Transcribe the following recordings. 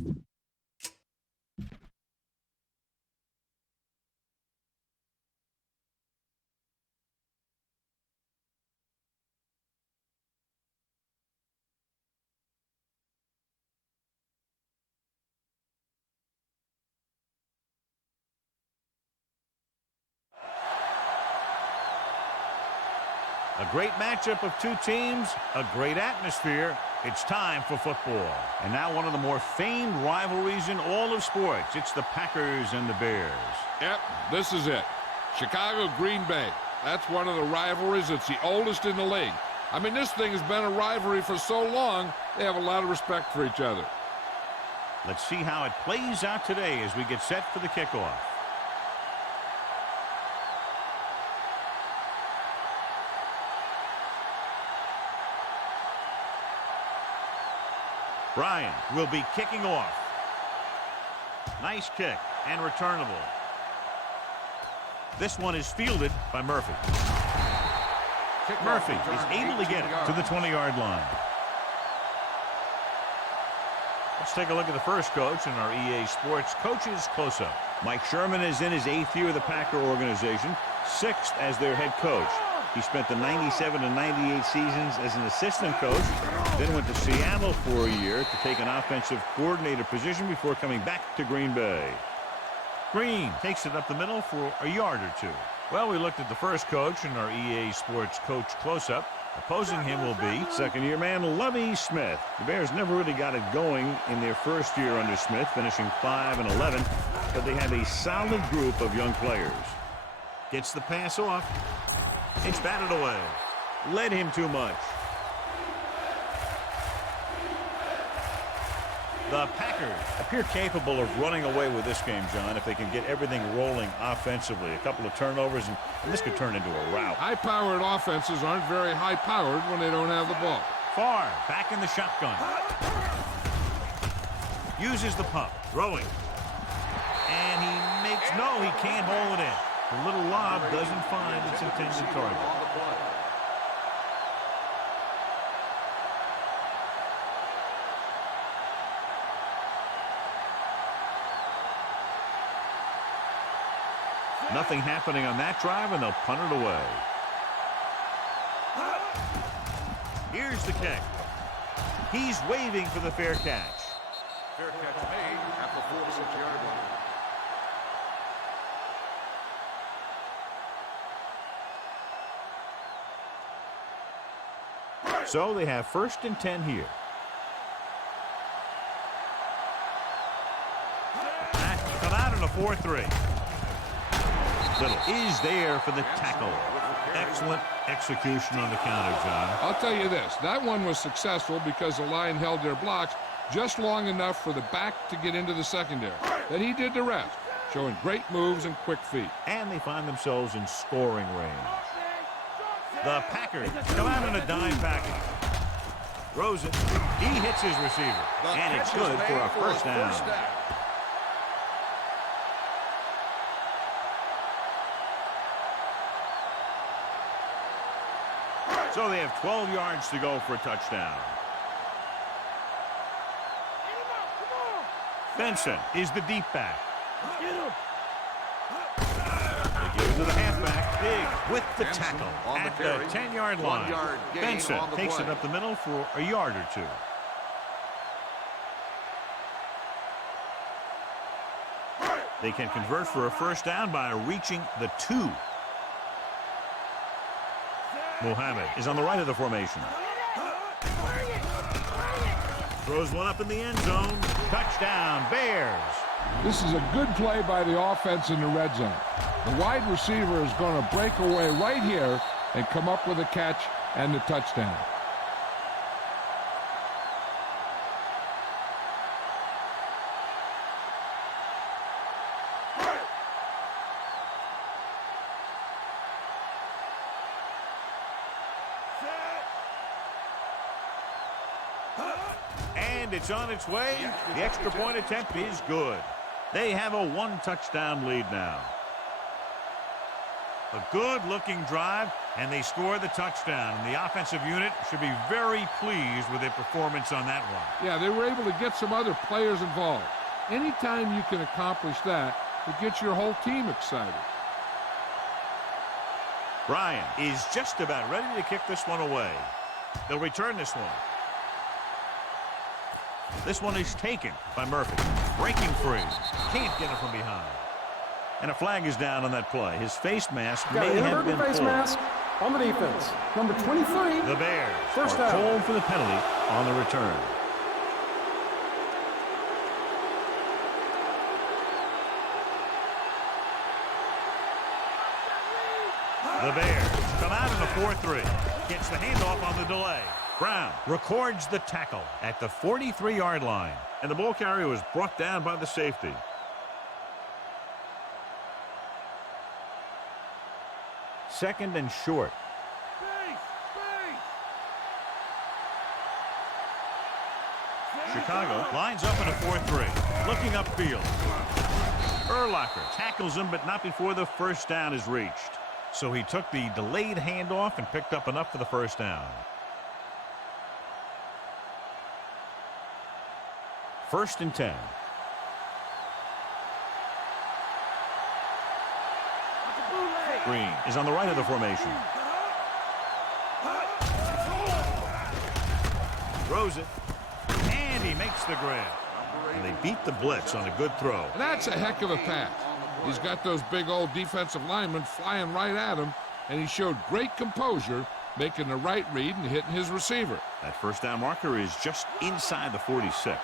A great matchup of two teams, a great atmosphere. It's time for football. And now one of the more famed rivalries in all of sports. It's the Packers and the Bears. Yep, this is it. Chicago, Green Bay. That's one of the rivalries that's the oldest in the league. I mean, this thing has been a rivalry for so long, they have a lot of respect for each other. Let's see how it plays out today as we get set for the kickoff. Bryan will be kicking off. Nice kick and returnable. This one is fielded by Murphy. Murphy is able to get it to the 20-yard line. Let's take a look at the first coach in our EA Sports Coaches Close-Up. Mike Sherman is in his 8th year of the Packer organization, 6th as their head coach. He spent the 97 and 98 seasons as an assistant coach, then went to Seattle for a year to take an offensive coordinator position before coming back to Green Bay. Green takes it up the middle for a yard or two. Well, we looked at the first coach in our EA Sports Coach Close-Up. Opposing him will be second-year man Lovie Smith. The Bears never really got it going in their first year under Smith, finishing 5-11, but they have a solid group of young players. Gets the pass off. It's batted away. Led him too much. The Packers appear capable of running away with this game, John, if they can get everything rolling offensively. A couple of turnovers, and this could turn into a rout. High-powered offenses aren't very high-powered when they don't have the ball. Farr back in the shotgun. Uses the pump. Throwing. And he makes... No, he can't hold it in. The little lob doesn't find its intended target. Nothing happening on that drive, and they'll punt it away. Here's the kick. He's waving for the fair catch. Fair catch made at the 46-yard line. So they have 1st and 10 here. Come out in a 4-3. Little is there for the tackle. Excellent execution on the counter, John. I'll tell you this, that one was successful because the line held their blocks just long enough for the back to get into the secondary. Then he did the rest, showing great moves and quick feet. And they find themselves in scoring range. The Packers come out in a dime package. Throws it. He hits his receiver. And it's good for a first down. So they have 12 yards to go for a touchdown. Benson is the deep back. They give it to the halfback. Big with the tackle at the 10-yard line. Benson takes it up the middle for a yard or two. They can convert for a first down by reaching the 2. Mohammed is on the right of the formation. Throws one up in the end zone. Touchdown, Bears. This is a good play by the offense in the red zone. The wide receiver is going to break away right here and come up with a catch and the touchdown. And it's on its way. The extra point attempt is good. They have a 1-touchdown lead now. A good-looking drive, and they score the touchdown. And the offensive unit should be very pleased with their performance on that one. Yeah, they were able to get some other players involved. Anytime you can accomplish that, it gets your whole team excited. Ryan is just about ready to kick this one away. They'll return this one. This one is taken by Murphy. Breaking free. Can't get it from behind. And a flag is down on that play. His face mask may have been face pulled. mask on the defense. Number 23. The Bears First are down. called for the penalty on the return. The Bears come out in a 4-3. Gets the handoff on the delay. Brown records the tackle at the 43-yard line. And the ball carrier was brought down by the safety. Second and short. Chicago lines up in a 4-3. Looking upfield. Urlacher tackles him, but not before the first down is reached. So he took the delayed handoff and picked up enough for the first down. First and 10. Green is on the right of the formation. Throws it. And he makes the grab. And they beat the blitz on a good throw. And that's a heck of a pass. He's got those big old defensive linemen flying right at him, and he showed great composure, making the right read and hitting his receiver. That first down marker is just inside the 46.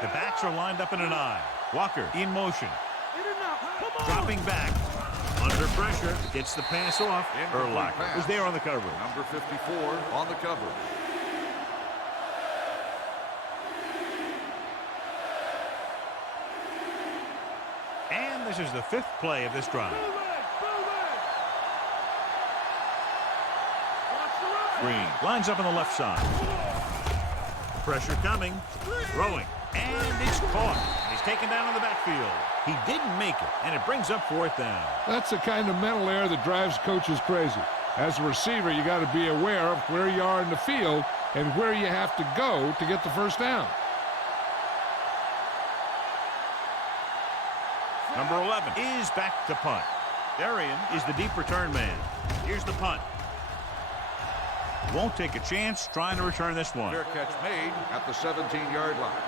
The backs are lined up in an I. Walker in motion. Dropping back. Under pressure. Gets the pass off. Urlacher was there on the coverage. Number 54 on the coverage. And this is the fifth play of this drive. Green lines up on the left side. Pressure coming. Throwing. And it's caught. And he's taken down in the backfield. He didn't make it, and it brings up fourth down. That's the kind of mental error that drives coaches crazy. As a receiver, you got to be aware of where you are in the field and where you have to go to get the first down. Number 11 is back to punt. Darian is the deep return man. Here's the punt. Won't take a chance trying to return this one. Fair catch made at the 17-yard line.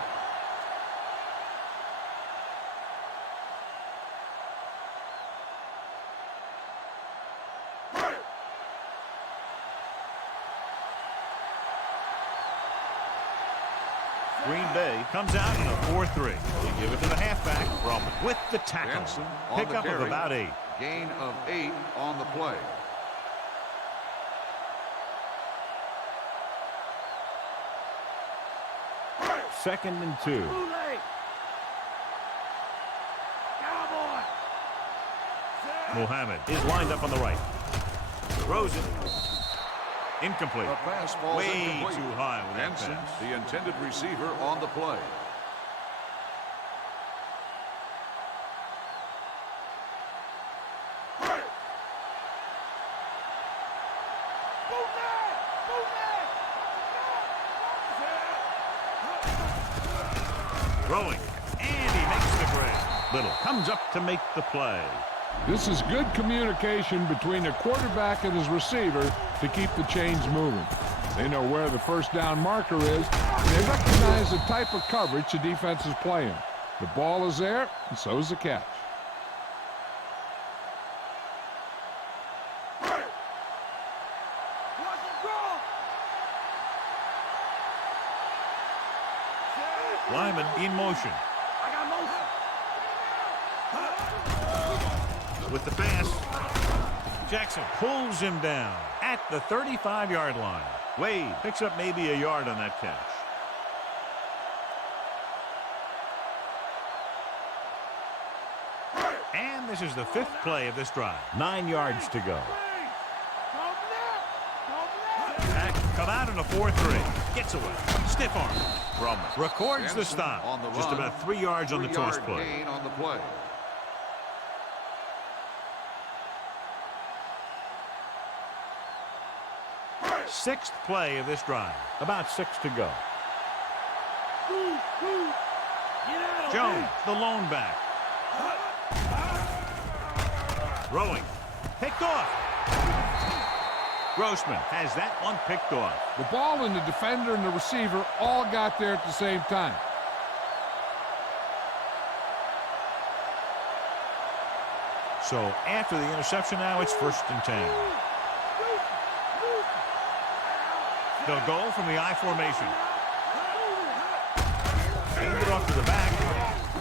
Green Bay comes out in a 4-3. They give it to the halfback. Roman with the tackle. Jensen on the Pickup of carry. about 8. Gain of 8 on the play. Second and 2. Mohammed is lined up on the right. Throws it. Incomplete. The pass falls Way incomplete. too high with that Jensen, pass. the intended receiver on the play. Throwing. And he makes the grab. Little comes up to make the play. This is good communication between the quarterback and his receiver to keep the chains moving. They know where the first down marker is, and they recognize the type of coverage the defense is playing. The ball is there, and so is the catch. Lyman in motion. With the pass. Jackson pulls him down at the 35-yard line. Wade picks up maybe a yard on that catch. And this is the fifth play of this drive. 9 yards to go. Back, come out in a 4-3. Gets away. Stiff arm. Roman records the Jensen stop. on the Just run. about 3 yards on the toss 3-yard play. gain on the play. Sixth play of this drive. About 6 to go. Jones, the lone back. Throwing. Picked off. Grossman has that one picked off. The ball and the defender and the receiver all got there at the same time. So after the interception now, it's 1st and 10. They'll go from the I formation. Hand it off to the back.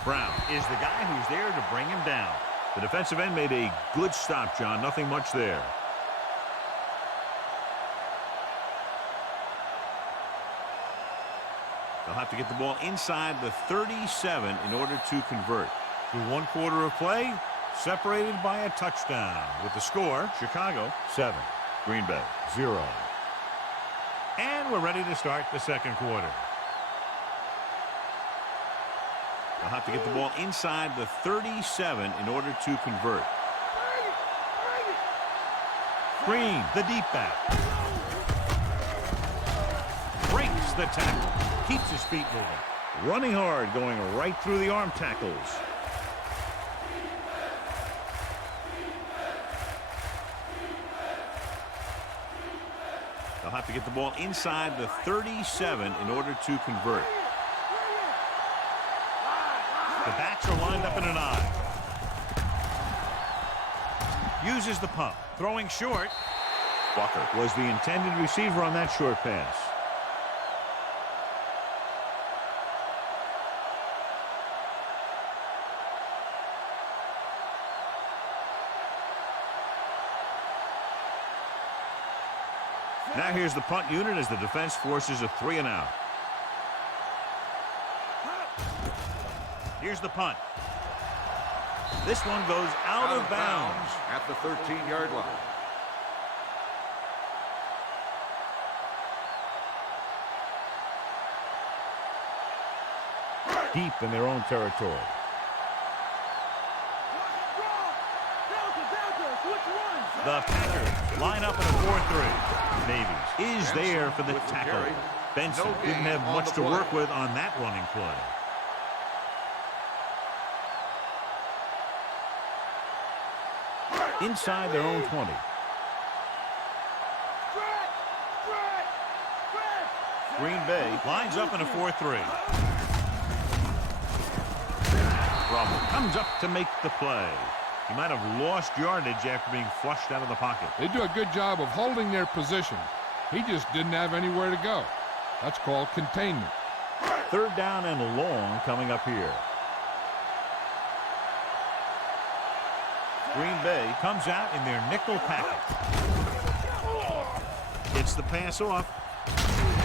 Brown is the guy who's there to bring him down. The defensive end made a good stop, John. Nothing much there. They'll have to get the ball inside the 37 in order to convert. Through 1 quarter of play, separated by a touchdown. With the score, Chicago 7, Green Bay 0. And we're ready to start the second quarter. They'll have to get the ball inside the 37 in order to convert. Green, the deep back. Breaks the tackle. Keeps his feet moving. Running hard, going right through the arm tackles. They'll have to get the ball inside the 37 in order to convert. The backs are lined up in an I. Uses the pump. Throwing short. Walker was the intended receiver on that short pass. Now here's the punt unit as the defense forces a 3 and out. Here's the punt. This one goes out of bounds at the 13-yard line. Deep in their own territory. The Packers line up in a 4-3. Davies is there for the tackle. Benson didn't have much to work with on that running play. Inside their own 20. Green Bay lines up in a 4-3. Rumble comes up to make the play. He might have lost yardage after being flushed out of the pocket. They do a good job of holding their position. He just didn't have anywhere to go. That's called containment. 3rd down and long coming up here. Green Bay comes out in their nickel package. Gets the pass off.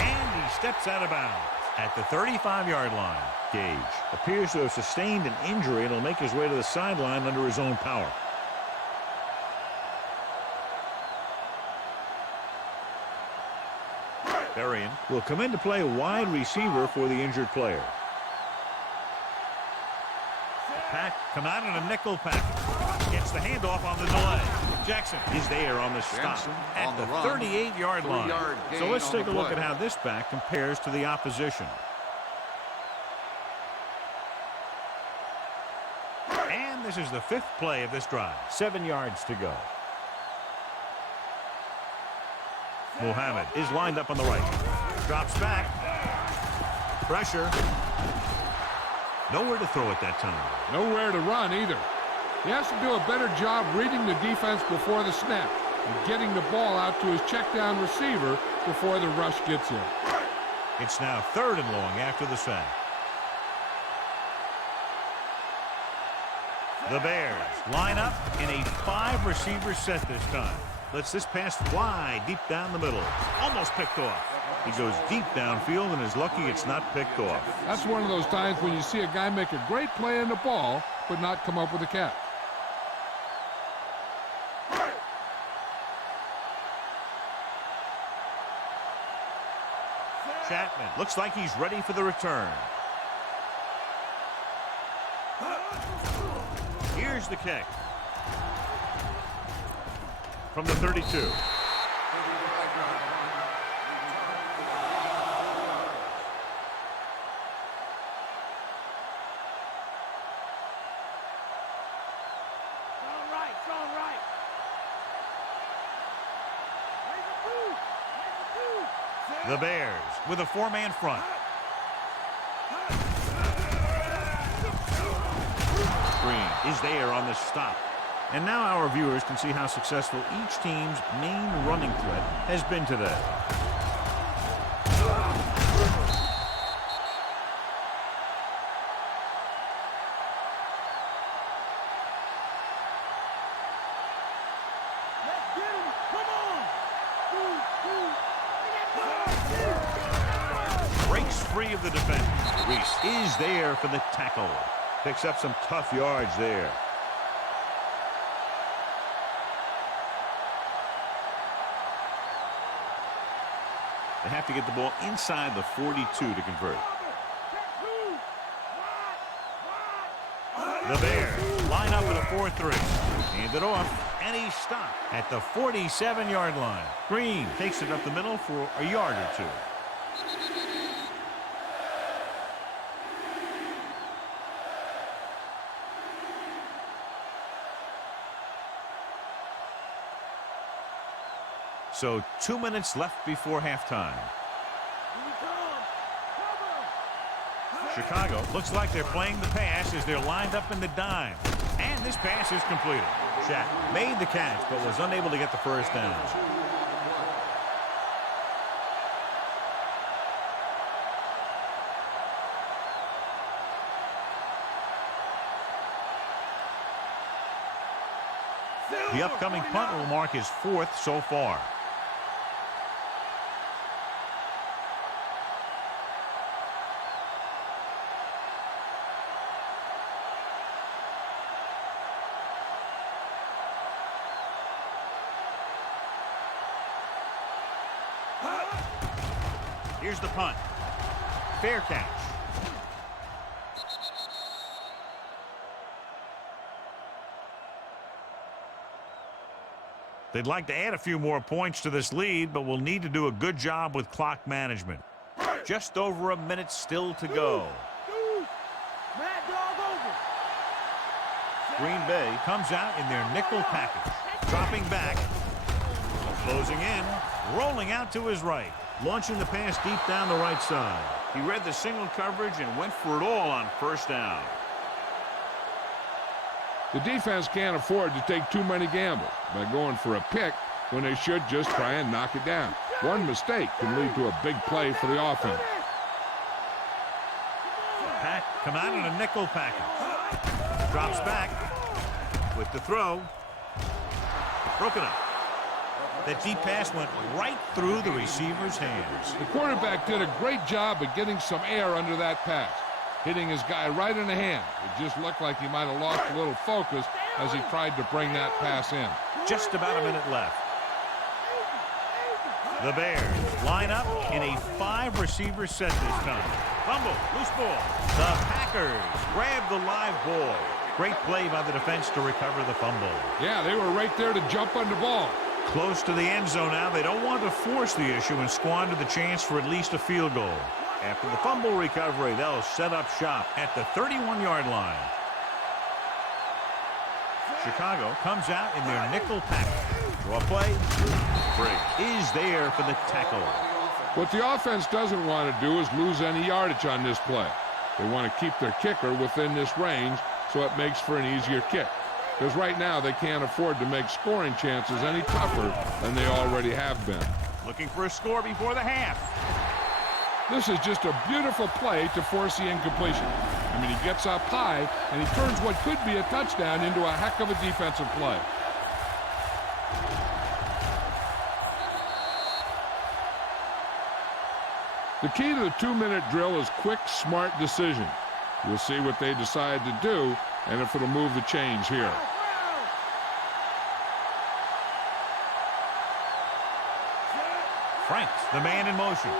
And he steps out of bounds at the 35-yard line. Gage appears to have sustained an injury and will make his way to the sideline under his own power. Berrien will come in to play wide receiver for the injured player. The Pack come out in a nickel package. Gets the handoff on the delay. Jackson is there on the stop at the 38-yard line. So let's take a look at how this back compares to the opposition. And this is the 5th play of this drive. 7 yards to go. Muhammad is lined up on the right. Drops back. Pressure. Nowhere to throw at that time. Nowhere to run either. He has to do a better job reading the defense before the snap and getting the ball out to his check down receiver before the rush gets in. It's now 3rd and long after the sack. The Bears line up in a 5-receiver set this time. Lets this pass fly deep down the middle. Almost picked off. He goes deep downfield and is lucky it's not picked off. That's one of those times when you see a guy make a great play on the ball but not come up with a catch. Chapman looks like he's ready for the return. Here's the kick. From the 32. The Bears with a four-man front. Green is there on the stop. And now our viewers can see how successful each team's main running threat has been today. Breaks free of the defense. Reese is there for the tackle. Picks up some tough yards there. They have to get the ball inside the 42 to convert. The Bears line up in a 4-3. Hand it off, and he stopped at the 47-yard line. Green takes it up the middle for a yard or two. So 2 minutes left before halftime. Chicago looks like they're playing the pass as they're lined up in the dime. And this pass is completed. Shaq made the catch but was unable to get the first down. The upcoming punt will mark his fourth so far. Here's the punt. Fair catch. They'd like to add a few more points to this lead, but will need to do a good job with clock management. Just over a minute still to go. Green Bay comes out in their nickel package. Dropping back. Closing in. Rolling out to his right. Launching the pass deep down the right side. He read the single coverage and went for it all on first down. The defense can't afford to take too many gambles by going for a pick when they should just try and knock it down. One mistake can lead to a big play for the offense. Pack come out in a nickel package. Drops back with the throw. Broken up. That deep pass went right through the receiver's hands. The quarterback did a great job of getting some air under that pass, hitting his guy right in the hand. It just looked like he might have lost a little focus as he tried to bring that pass in. Just about a minute left. The Bears line up in a 5-receiver set this time. Fumble, loose ball. The Packers grab the live ball. Great play by the defense to recover the fumble. Yeah, they were right there to jump on the ball. Close to the end zone now. They don't want to force the issue and squander the chance for at least a field goal. After the fumble recovery, they'll set up shop at the 31-yard line. Chicago comes out in their nickel package. Draw play. Briggs is there for the tackle. What the offense doesn't want to do is lose any yardage on this play. They want to keep their kicker within this range so it makes for an easier kick. Because right now they can't afford to make scoring chances any tougher than they already have been. Looking for a score before the half. This is just a beautiful play to force the incompletion. I mean, he gets up high, and he turns what could be a touchdown into a heck of a defensive play. The key to the 2-minute drill is quick, smart decision. We'll see what they decide to do and if it'll move the change here. Franks, the man in motion.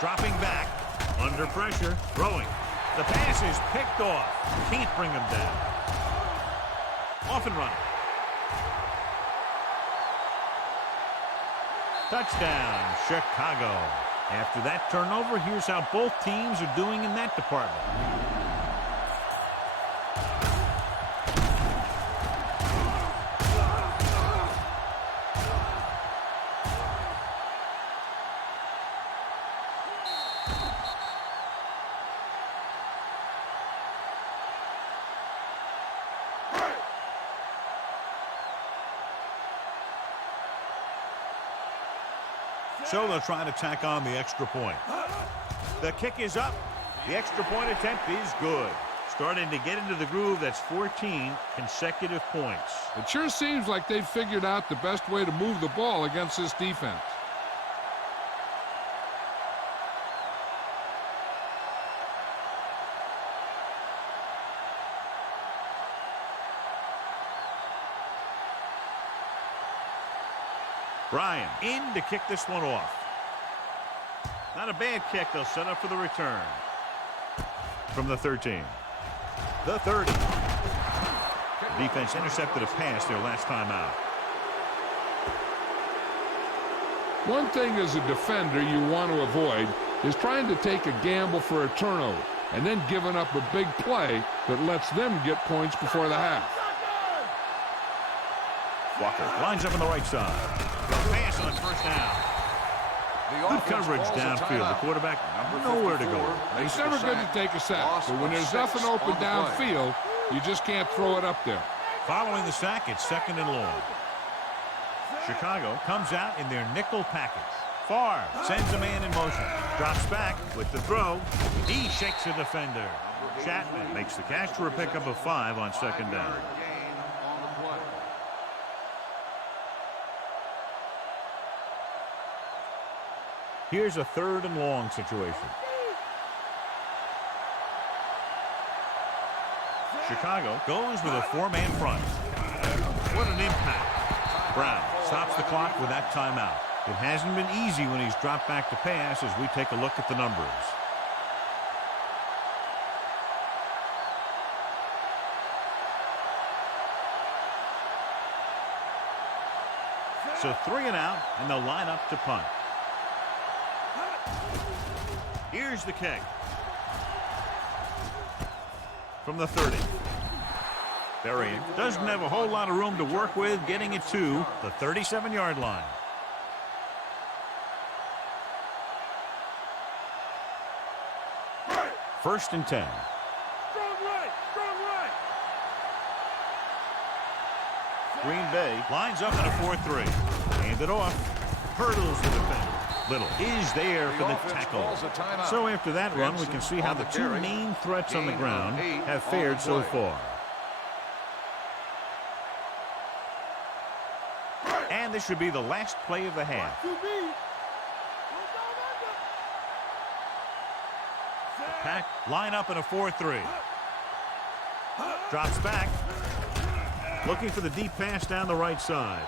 Dropping back, under pressure, throwing. The pass is picked off. Can't bring him down. Off and running. Touchdown, Chicago. After that turnover, here's how both teams are doing in that department. So they'll try to tack on the extra point. The kick is up. The extra point attempt is good. Starting to get into the groove. That's 14 consecutive points. It sure seems like they've figured out the best way to move the ball against this defense. Bryan in to kick this one off. Not a bad kick. They'll set up for the return. From the 13. The 30. The defense intercepted a pass their last time out. One thing as a defender you want to avoid is trying to take a gamble for a turnover and then giving up a big play that lets them get points before the half. Walker lines up on the right side. Pass on first down. Good coverage downfield. The quarterback nowhere to go. It's never good to take a sack, but when there's nothing open downfield, you just can't throw it up there. Following the sack, it's 2nd and long. Chicago comes out in their nickel package. Favre sends a man in motion. Drops back with the throw. He shakes a defender. Chapman makes the catch for a pickup of 5 on 2nd down. Here's a 3rd and long situation. Chicago goes with a 4-man front. What an impact. Brown stops the clock with that timeout. It hasn't been easy when he's dropped back to pass as we take a look at the numbers. So 3 and out, and they'll line up to punt. Here's the kick. From the 30. Berrien doesn't have a whole lot of room to work with, getting it to the 37-yard line. First and 10. Strong right, strong right. Green Bay lines up in a 4-3. Hand it off. Hurdles the defender. Little is there for the tackle. So after that run, we can see how the 2 main threats on the ground have fared so far. And this should be the last play of the half. The Pack line up in a 4-3. Drops back. Looking for the deep pass down the right side.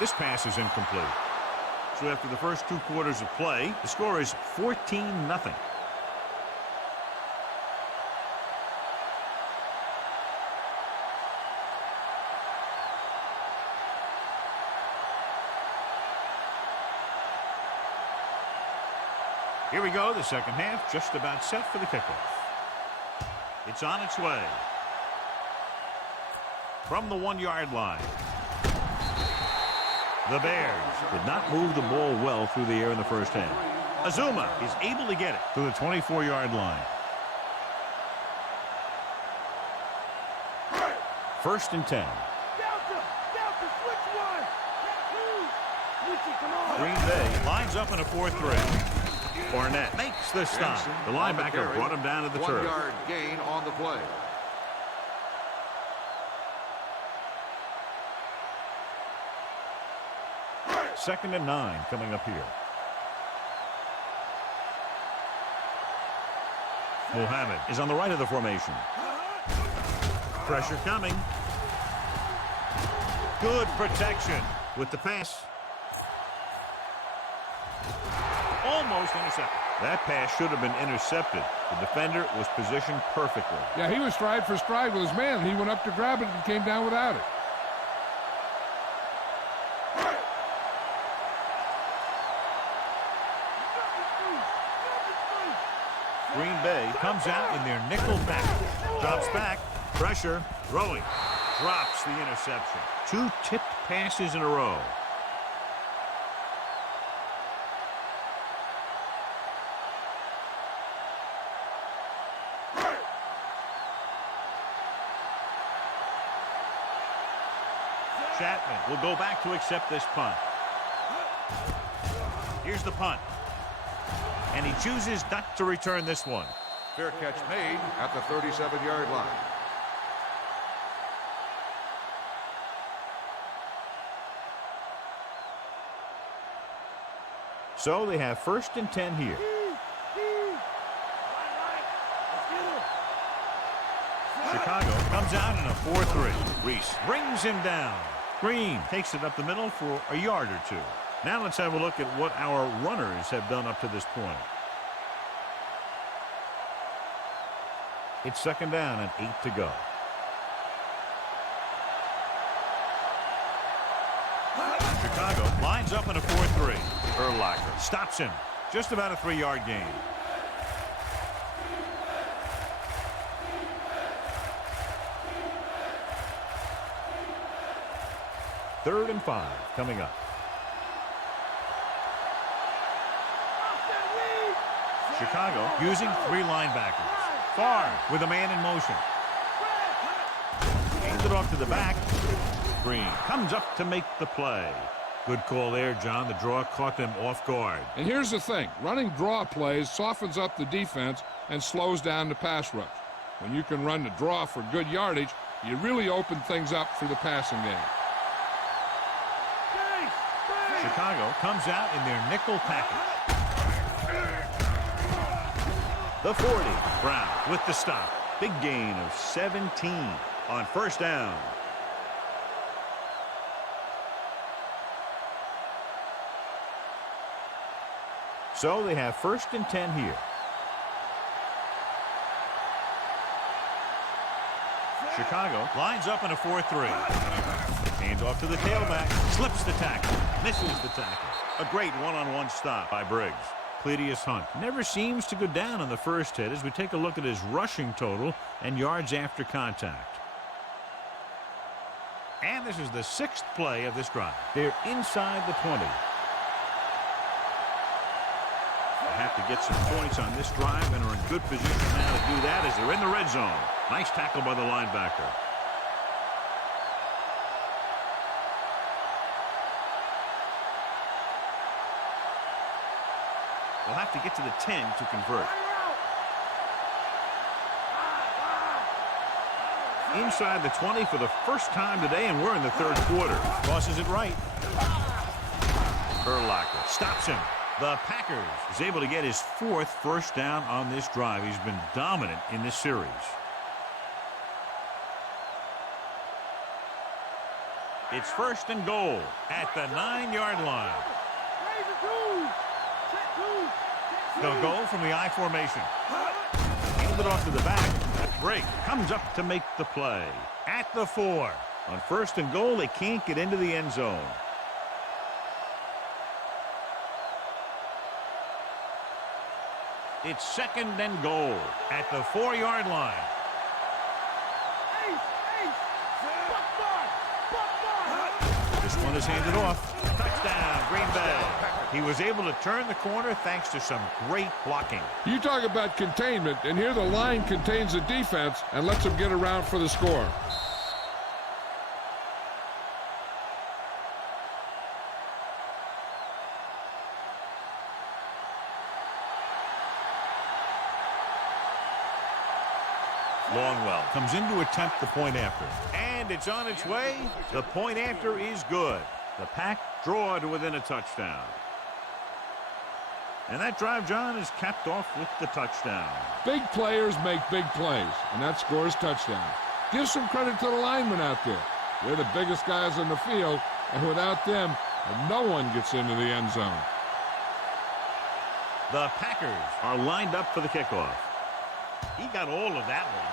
This pass is incomplete. So after the first 2 quarters of play, the score is 14-0. Here we go, the second half, just about set for the kickoff. It's on its way. From the 1-yard line. The Bears did not move the ball well through the air in the first half. Azuma is able to get it to the 24-yard line. First and 10. Delta, switch one. Come on. Green Bay lines up in a 4-3. Barnett makes the stop. The linebacker brought him down to the turf. 1-yard gain on the play. Second and 9 coming up here. Muhammad is on the right of the formation. Pressure coming. Good protection with the pass. Almost intercepted. That pass should have been intercepted. The defender was positioned perfectly. Yeah, he was stride for stride with his man. He went up to grab it and came down without it. Green Bay comes out in their nickel package. Drops back. Pressure. Throwing. Drops the interception. 2 tipped passes in a row. Chapman will go back to accept this punt. Here's the punt. And he chooses not to return this one. Fair catch made at the 37-yard line. So they have 1st and 10 here. Chicago comes out in a 4-3. Reese brings him down. Green takes it up the middle for a yard or two. Now let's have a look at what our runners have done up to this point. It's 2nd down and 8 to go. Chicago lines up in a 4-3. Urlacher stops him. Just about a 3-yard gain. Third and 5 coming up. Chicago using 3 linebackers. Farr with a man in motion. Hands it off to the back. Green comes up to make the play. Good call there, John. The draw caught them off guard. And here's the thing. Running draw plays softens up the defense and slows down the pass rush. When you can run the draw for good yardage, you really open things up for the passing game. Chicago comes out in their nickel package. The 40. Brown with the stop. Big gain of 17 on 1st down. So they have 1st and 10 here. Chicago lines up in a 4-3. Hands off to the tailback. Slips the tackle. Misses the tackle. A great one-on-one stop by Briggs. Cledius Hunt never seems to go down on the first hit as we take a look at his rushing total and yards after contact. And this is the 6th play of this drive. They're inside the 20. They have to get some points on this drive and are in good position now to do that as they're in the red zone. Nice tackle by the linebacker. They'll have to get to the 10 to convert. Inside the 20 for the first time today, and we're in the 3rd quarter. Tosses it right. Urlacher stops him. The Packers is able to get his 4th first down on this drive. He's been dominant in this series. It's 1st and goal at the 9-yard line. They'll go from the I formation. Hand it off to the back. Drake comes up to make the play. At the 4. On 1st and goal, they can't get into the end zone. It's 2nd and goal at the 4-yard line. This one is handed off. Touchdown, Green Bay. He was able to turn the corner thanks to some great blocking. You talk about containment, and here the line contains the defense and lets them get around for the score. Longwell comes in to attempt the point after. And it's on its way. The point after is good. The Pack draw to within a touchdown. And that drive, John, is capped off with the touchdown. Big players make big plays, and that scores touchdown. Give some credit to the linemen out there. They're the biggest guys in the field, and without them, no one gets into the end zone. The Packers are lined up for the kickoff. He got all of that one.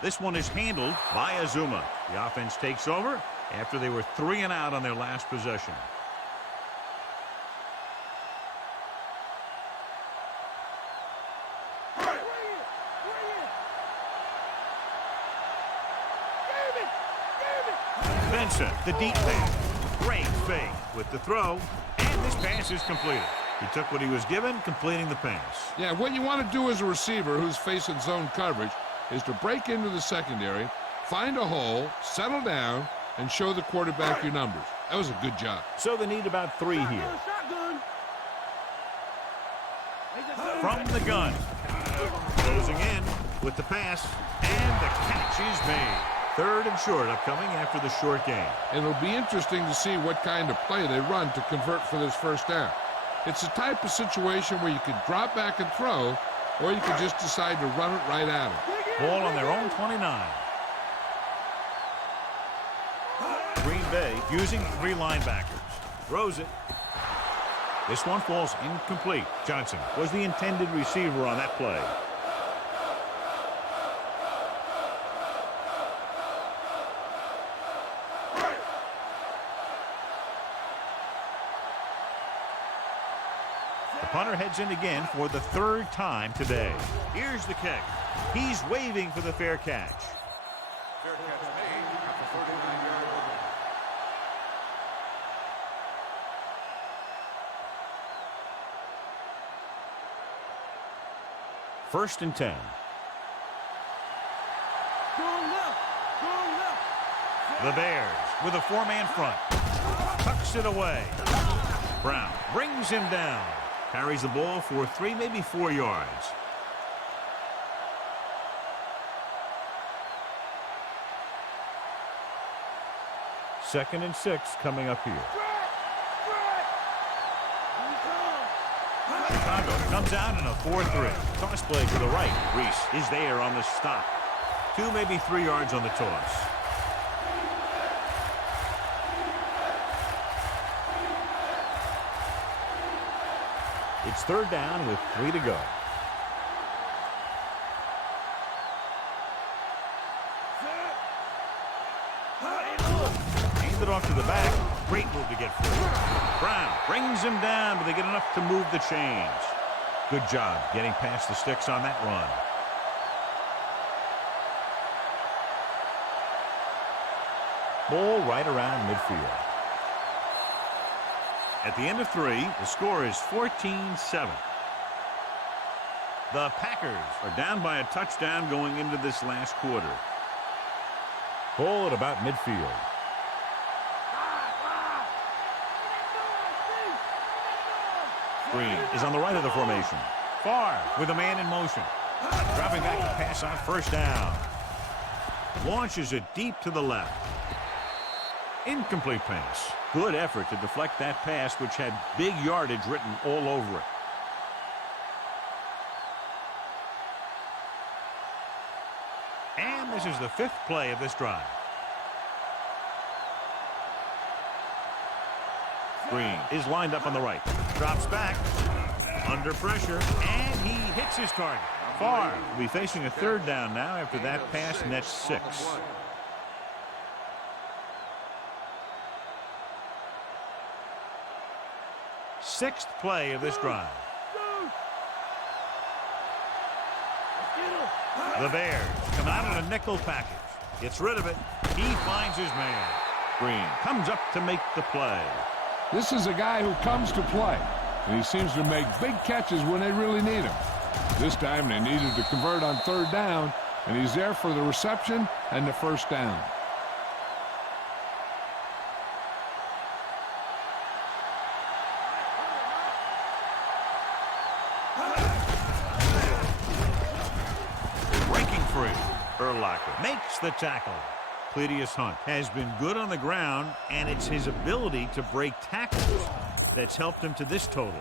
This one is handled by Azuma. The offense takes over after they were 3 and out on their last possession. Benson, the deep pass. Great fake with the throw, and this pass is completed. He took what he was given, completing the pass. Yeah, what you want to do as a receiver who's facing zone coverage is to break into the secondary, find a hole, settle down, and show the quarterback your numbers. That was a good job. So they need about 3 here. Shotgun. From the gun. Closing in with the pass. And the catch is made. 3rd and short upcoming after the short game. It'll be interesting to see what kind of play they run to convert for this first down. It's a type of situation where you could drop back and throw, or you could just decide to run it right at them. Ball on their own 29. Green Bay using 3 linebackers. Throws it. This one falls incomplete. Johnson was the intended receiver on that play. The punter heads in again for the 3rd time today. Here's the kick. He's waving for the fair catch. Fair catch made at the 39-yard line. First and 10. The Bears with a 4-man front. Tucks it away. Brown brings him down. Carries the ball for 3, maybe 4 yards. Second and 6 coming up here. Chicago comes out in a 4-3. Toss play to the right. Reese is there on the stop. 2, maybe 3 yards on the toss. It's 3rd down with 3 to go. Hand it off to the back. Great move to get free. Brown brings him down, but they get enough to move the chains. Good job getting past the sticks on that run. Ball right around midfield. At the end of 3, the score is 14-7. The Packers are down by a touchdown going into this last quarter. Ball at about midfield. Green is on the right of the formation. Far with a man in motion. Dropping back to pass on 1st down. Launches it deep to the left. Incomplete pass. Good effort to deflect that pass, which had big yardage written all over it. And this is the 5th play of this drive. Green is lined up on the right. Drops back. Under pressure. And he hits his target. Far will be facing a 3rd down now after that pass, and that's 6. 6th play of this drive. The Bears come out in a nickel package. Gets rid of it. He finds his man. Green comes up to make the play. This is a guy who comes to play, and he seems to make big catches when they really need him. This time they needed to convert on 3rd down, and he's there for the reception and the 1st down. Makes the tackle. Cledius Hunt has been good on the ground, and it's his ability to break tackles that's helped him to this total.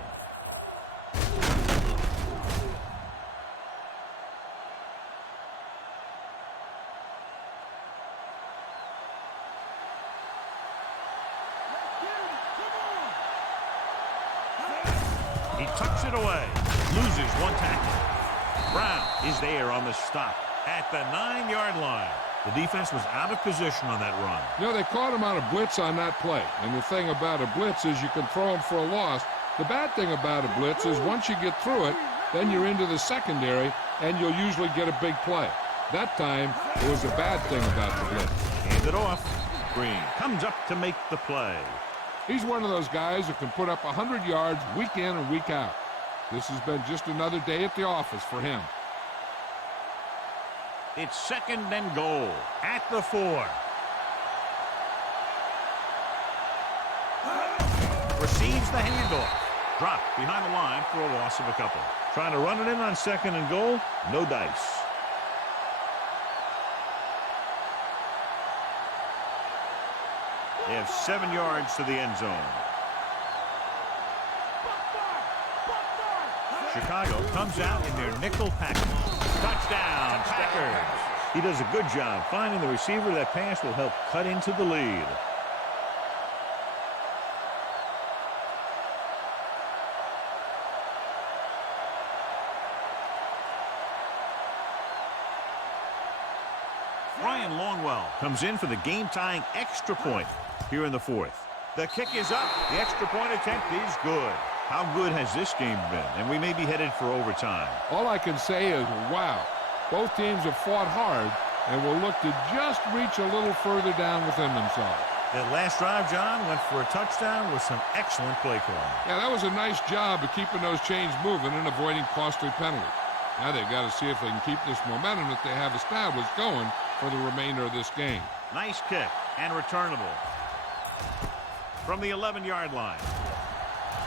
He tucks it away. Loses 1 tackle. Brown is there on the stop at the 9-yard line. The defense was out of position on that run. You know, they caught him on a blitz on that play. And the thing about a blitz is you can throw him for a loss. The bad thing about a blitz is once you get through it, then you're into the secondary, and you'll usually get a big play. That time, it was a bad thing about the blitz. Hand it off. Green comes up to make the play. He's one of those guys who can put up 100 yards week in and week out. This has been just another day at the office for him. It's 2nd and goal at the 4. Receives the handoff. Dropped behind the line for a loss of a couple. Trying to run it in on 2nd and goal. No dice. They have 7 yards to the end zone. Chicago comes out in their nickel package. Touchdown, Packers. He does a good job finding the receiver. That pass will help cut into the lead. Ryan Longwell comes in for the game-tying extra point here in the 4th. The kick is up. The extra point attempt is good. How good has this game been? And we may be headed for overtime. All I can say is, wow. Both teams have fought hard and will look to just reach a little further down within themselves. That last drive, John, went for a touchdown with some excellent play calling. Yeah, that was a nice job of keeping those chains moving and avoiding costly penalties. Now they've got to see if they can keep this momentum that they have established going for the remainder of this game. Nice kick and returnable. From the 11-yard line.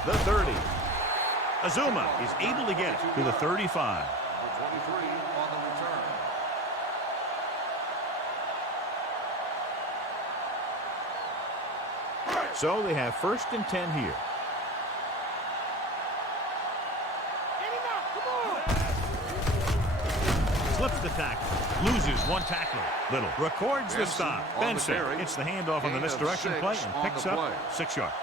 The 30. Azuma is able to get it to the 35. Number 23 on the return. So they have 1st and 10 here. Slips the tackle. Loses one tackler. Little records the stop. Benson gets the handoff on the misdirection play and picks up 6 yards.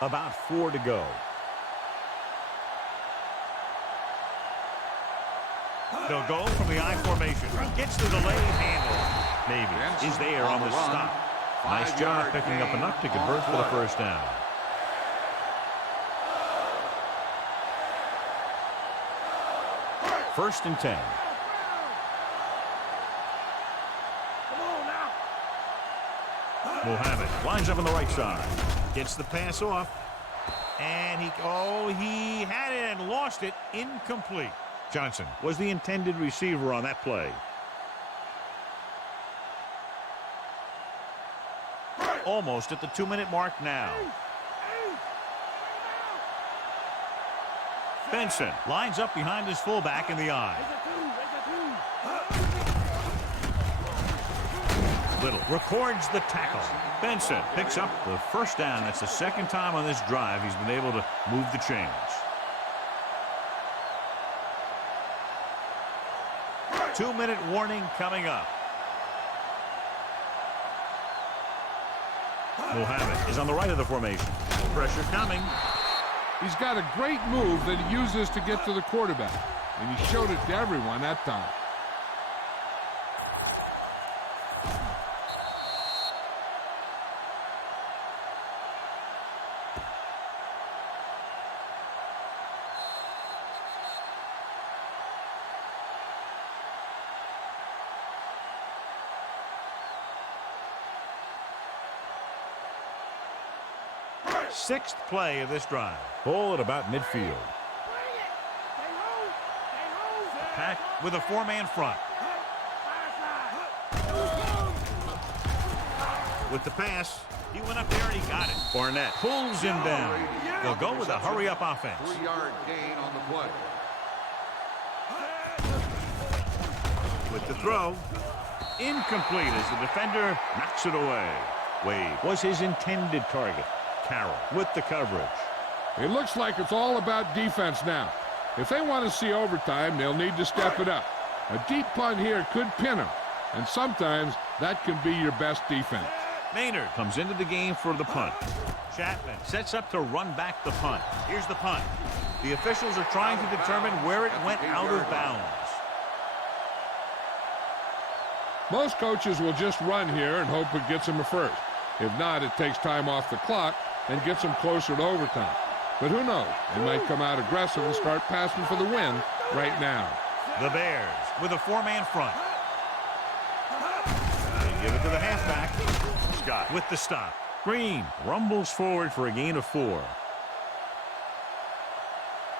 About 4 to go. They'll go from the I formation. Gets the delayed handle. Maybe is there on the stop. Nice job picking up enough to convert for the 1st down. First and 10. Mohammed lines up on the right side. Gets the pass off. And he had it and lost it. Incomplete. Johnson was the intended receiver on that play. Almost at the 2-minute mark now. Benson lines up behind his fullback in the I. Little records the tackle. Benson picks up the 1st down. That's the 2nd time on this drive he's been able to move the chains. Two-minute warning coming up. Mohammed is on the right of the formation. Pressure coming. He's got a great move that he uses to get to the quarterback, and he showed it to everyone that time. Sixth play of this drive. Ball at about midfield. Pack with a 4-man front. With the pass, he went up there and he got it. Barnett pulls him down. They'll go with a hurry-up offense. 3-yard gain on the play. With the throw, incomplete as the defender knocks it away. Wade was his intended target. Carroll with the coverage. It looks like it's all about defense now. If they want to see overtime, they'll need to step it up. A deep punt here could pin them, and sometimes that can be your best defense. Maynard comes into the game for the punt. Chapman sets up to run back the punt. Here's the punt. The officials are trying to determine where it went out of bounds. Most coaches will just run here and hope it gets them a first. If not, it takes time off the clock and gets them closer to overtime. But who knows? They might come out aggressive and start passing for the win right now. The Bears with a 4-man front. They give it to the halfback. Scott with the stop. Green rumbles forward for a gain of 4.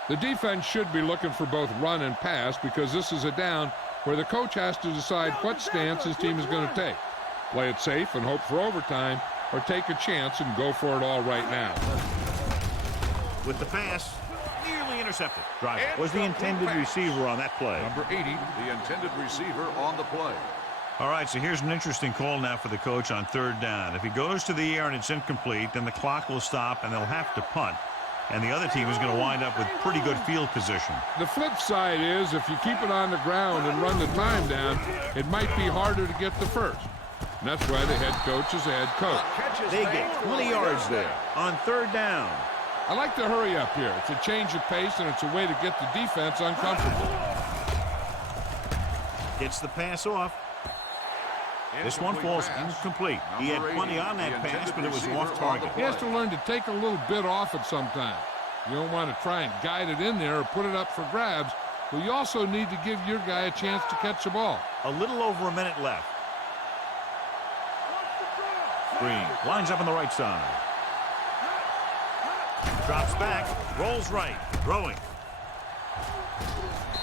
The defense should be looking for both run and pass because this is a down where the coach has to decide what stance his team is going to take. Play it safe and hope for overtime, or take a chance and go for it all right now. With the pass, nearly intercepted. Driver was the intended receiver on that play. Number 80, the intended receiver on the play. All right, so here's an interesting call now for the coach on third down. If he goes to the air and it's incomplete, then the clock will stop and they'll have to punt. And the other team is going to wind up with pretty good field position. The flip side is if you keep it on the ground and run the time down, it might be harder to get the first. And that's why the head coach is the head coach. They get 20 yards there on third down. I like to hurry up here. It's a change of pace, and it's a way to get the defense uncomfortable. Gets the pass off. This one falls incomplete. He had plenty on that pass, but it was off target. He has to learn to take a little bit off it sometimes. You don't want to try and guide it in there or put it up for grabs, but you also need to give your guy a chance to catch the ball. A little over a minute left. Green lines up on the right side. Drops back, rolls right, throwing.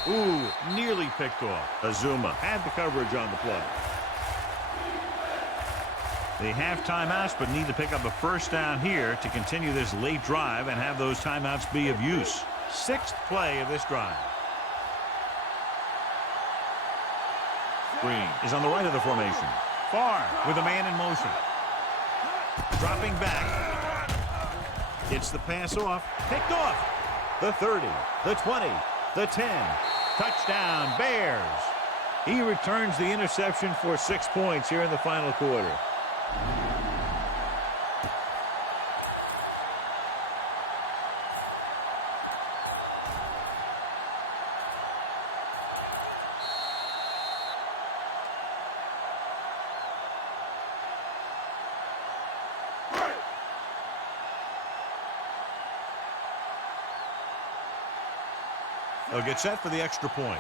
Ooh, nearly picked off. Azuma had the coverage on the play. They have timeouts, but need to pick up a first down here to continue this late drive and have those timeouts be of use. Sixth play of this drive. Green is on the right of the formation. Farr with a man in motion. Dropping back. Gets the pass off. Picked off. The 30, the 20, the 10. Touchdown, Bears. He returns the interception for 6 points here in the final quarter. They'll get set for the extra point.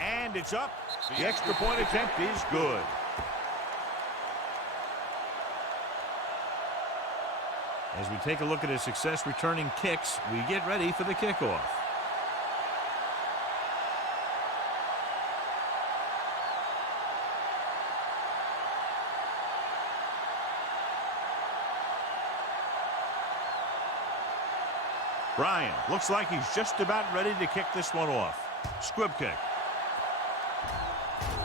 And it's up. The extra point attempt is good. As we take a look at his success returning kicks, we get ready for the kickoff. Bryan looks like he's just about ready to kick this one off. Squib kick.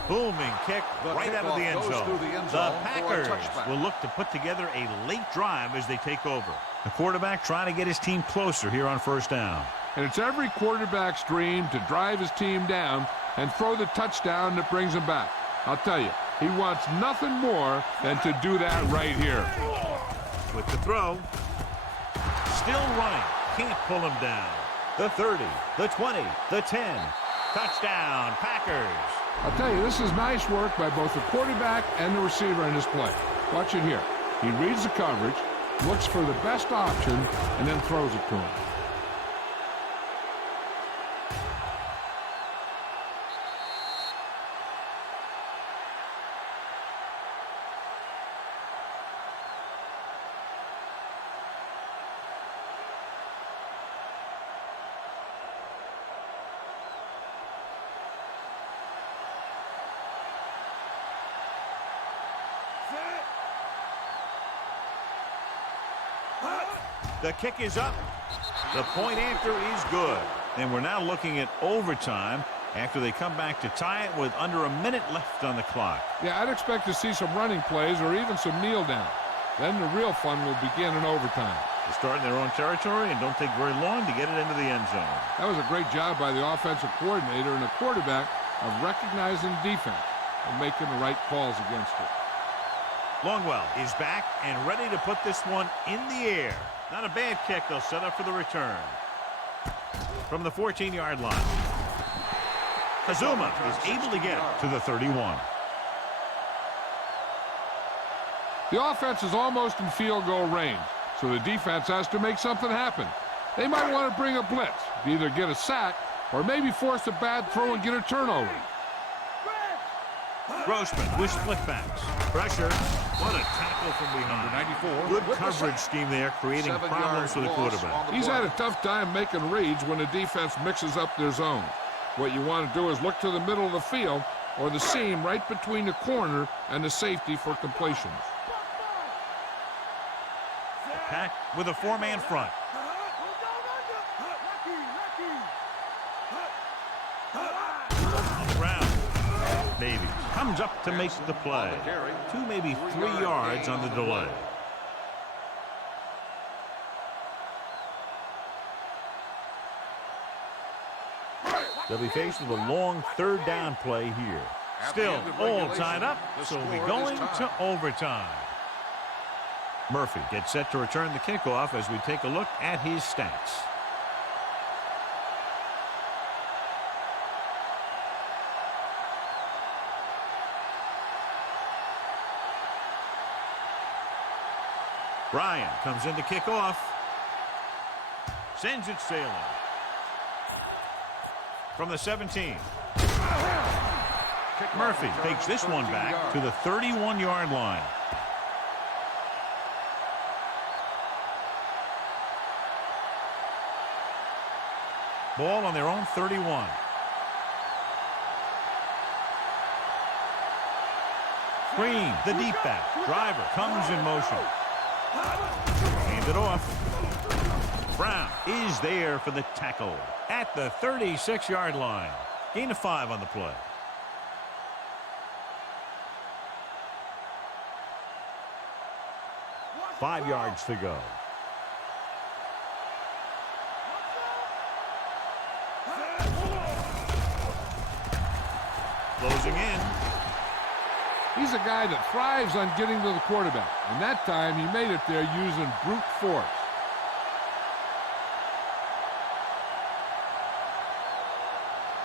Booming kick right out of the end zone. The Packers will look to put together a late drive as they take over. The quarterback trying to get his team closer here on first down. And it's every quarterback's dream to drive his team down and throw the touchdown that brings him back. I'll tell you, he wants nothing more than to do that right here. With the throw. Still running. Can't pull him down. The 30, the 20, the 10. Touchdown, Packers. I'll tell you, this is nice work by both the quarterback and the receiver in this play. Watch it here. He reads the coverage, looks for the best option, and then throws it to him. The kick is up. The point after is good. And we're now looking at overtime after they come back to tie it with under a minute left on the clock. Yeah, I'd expect to see some running plays or even some kneel down. Then the real fun will begin in overtime. They start in their own territory and don't take very long to get it into the end zone. That was a great job by the offensive coordinator and the quarterback of recognizing the defense and making the right calls against it. Longwell is back and ready to put this one in the air. Not a bad kick. They'll set up for the return. From the 14-yard line. Azuma is able to get to the 31. The offense is almost in field goal range, so the defense has to make something happen. They might want to bring a blitz, to either get a sack or maybe force a bad throw and get a turnover. Grossman with split backs. Pressure. What a tackle from behind. Number 94. Good coverage scheme there, creating problems for the quarterback. He's had a tough time making reads when the defense mixes up their zone. What you want to do is look to the middle of the field or the seam right between the corner and the safety for completions. Pack with a four-man front. Brown, maybe, comes up to make the play. 2, maybe 3 yards on the delay. They'll be faced with a long third down play here. Still all tied up, so we'll be going to overtime. Murphy gets set to return the kickoff as we take a look at his stats. Ryan comes in to kick off. Sends it sailing. From the 17. Murphy takes this one back to the 31-yard line. Ball on their own 31. Green, the deep back. Driver comes in motion. Hand it off. Brown is there for the tackle at the 36-yard line. Gain of 5 on the play. Five yards to go. Closing in. He's a guy that thrives on getting to the quarterback, and that time he made it there using brute force.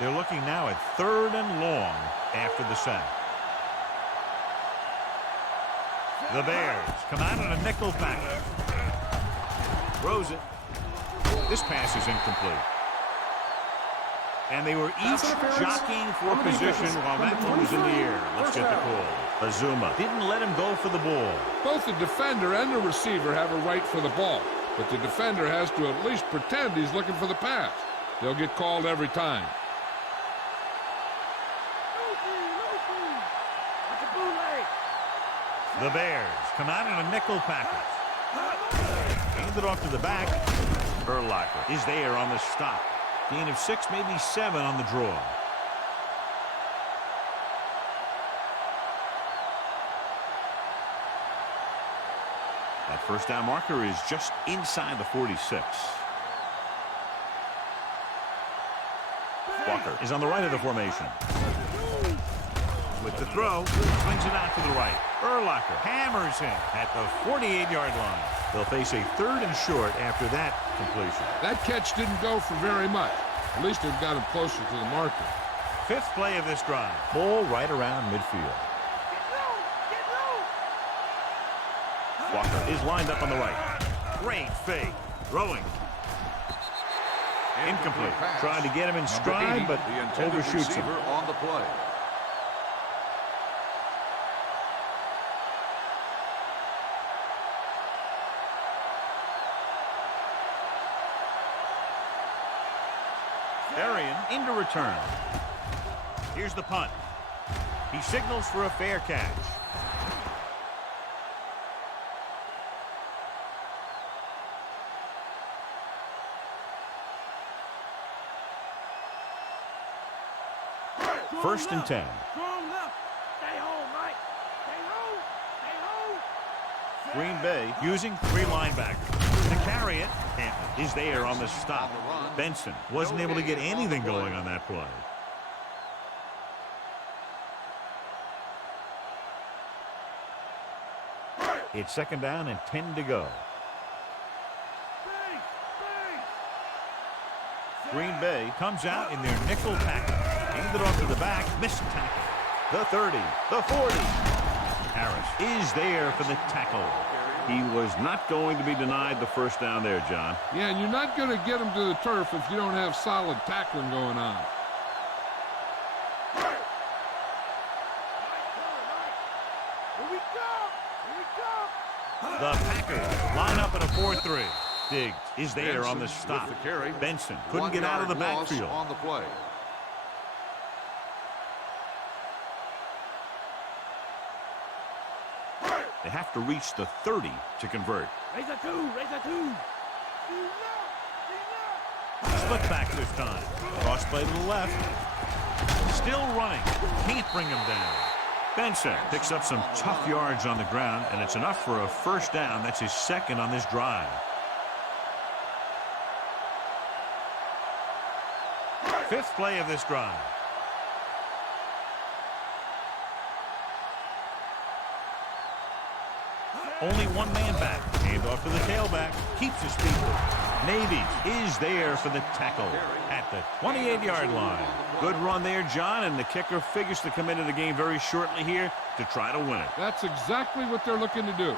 They're looking now at 3rd and long after the sack. The Bears come out in a nickel package. Throws it. This pass is incomplete. And they were each jockeying for position while that one was in the air. Let's get the call. Azuma didn't let him go for the ball. Both the defender and the receiver have a right for the ball, but the defender has to at least pretend he's looking for the pass. They'll get called every time. The Bears come out in a nickel package. Hand it off to the back. Urlacher is there on the stop. Gain of 6, maybe 7 on the draw. That first down marker is just inside the 46. Walker is on the right of the formation. With the throw, swings it out to the right. Urlacher hammers him at the 48-yard line. They'll face a 3rd and short after that completion. That catch didn't go for very much. At least it got him closer to the marker. 5th play of this drive. Ball right around midfield. Walker is lined up on the right. Great fake. Throwing. Incomplete. Trying to get him in stride, but overshoots him. On the play. Arian into return. Here's the punt. He signals for a fair catch. First and 10. Green Bay using 3 linebackers. To carry it, Hampton is there on the stop. Benson wasn't able to get anything going on that play. It's 2nd down and 10 to go. Green Bay comes out in their nickel package. Handed off to the back, missed tackle. The 30, the 40. Harris is there for the tackle. He was not going to be denied the first down there, John. Yeah, and you're not going to get him to the turf if you don't have solid tackling going on. The Packers line up in a 4-3. Diggs is there on the stop. Benson couldn't get out of the backfield. On the play. They have to reach the 30 to convert. Raise a two. Raise a two. Split back this time. Cross play to the left. Still running. Can't bring him down. Benson picks up some tough yards on the ground, and it's enough for a first down. That's his second on this drive. Fifth play of this drive. Only one man back. Hand off to the tailback. Keeps his feet. Navy is there for the tackle at the 28-yard line. Good run there, John, and the kicker figures to come into the game very shortly here to try to win it. That's exactly what they're looking to do.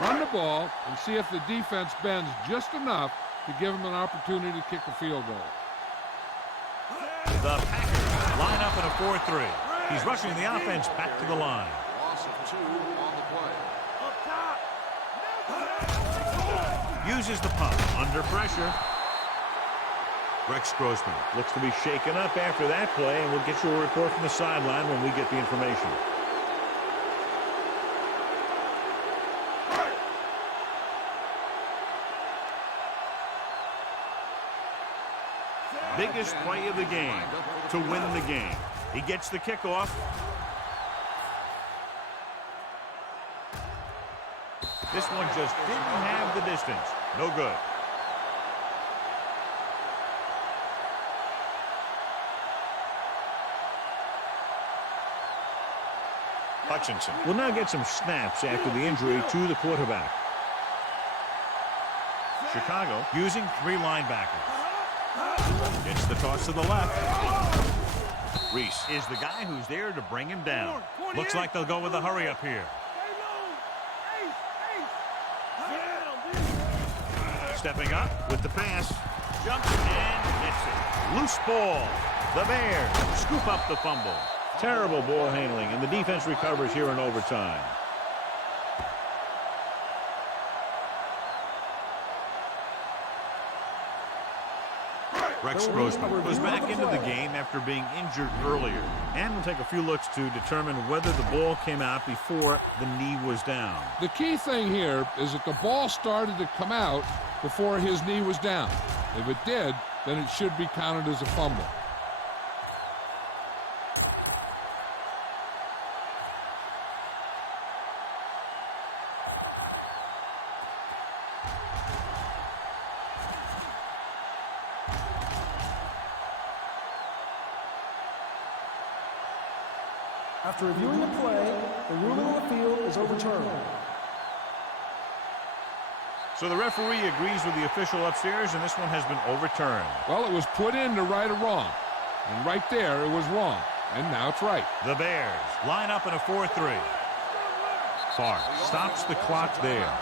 Run the ball and see if the defense bends just enough to give them an opportunity to kick a field goal. The Packers line up in a 4-3. He's rushing the offense back to the line. Loss of 2 on the play. Uses the pump under pressure. Rex Grossman looks to be shaken up after that play, and we'll get you a report from the sideline when we get the information. Biggest play of the game to win the game. He gets the kickoff. This one just didn't have the distance. No good. Hutchinson will now get some snaps after the injury to the quarterback. Chicago using 3 linebackers. Gets the toss to the left. Reese is the guy who's there to bring him down. Looks like they'll go with a hurry up here. Stepping up with the pass. Jumps and gets it. Loose ball. The Bears scoop up the fumble. Terrible ball handling, and the defense recovers here in overtime. Rex Grossman goes back into the game after being injured earlier, and will take a few looks to determine whether the ball came out before the knee was down. The key thing here is that the ball started to come out before his knee was down. If it did, then it should be counted as a fumble. After reviewing the play, the ruling on the field is overturned. So the referee agrees with the official upstairs, and this one has been overturned. Well, it was put in to right a wrong. And right there, it was wrong. And now it's right. The Bears line up in a 4-3. Farr stops the clock there.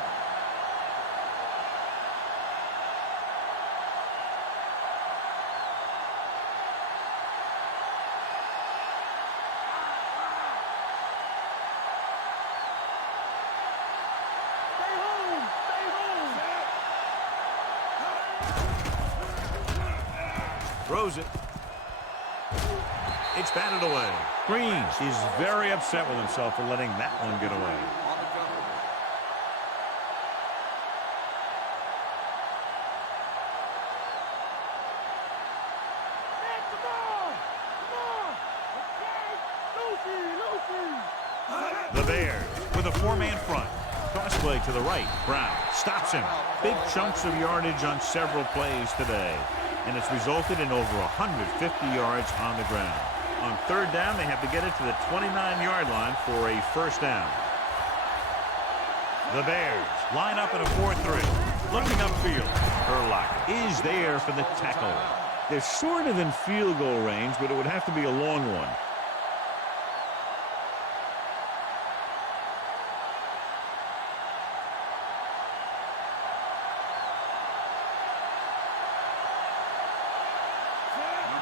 Throws it. It's batted away. Green is very upset with himself for letting that one get away. The Bears with a 4-man front. Cross play to the right. Brown stops him. Big chunks of yardage on several plays today. And it's resulted in over 150 yards on the ground. On third down, they have to get it to the 29-yard line for a first down. The Bears line up in a 4-3. Looking upfield. Herlock is there for the tackle. They're sort of in field goal range, but it would have to be a long one.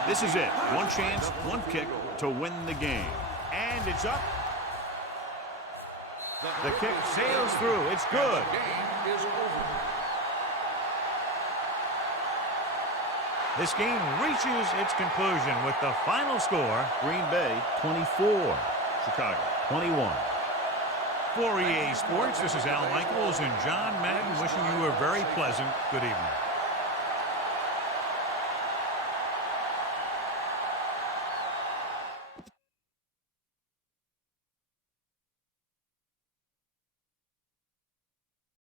This is it. One chance, one kick to win the game. And it's up. The kick sails through. It's good. Game is over. This game reaches its conclusion with the final score, Green Bay 24, Chicago 21. For EA Sports, this is Al Michaels and John Madden wishing you a very pleasant good evening.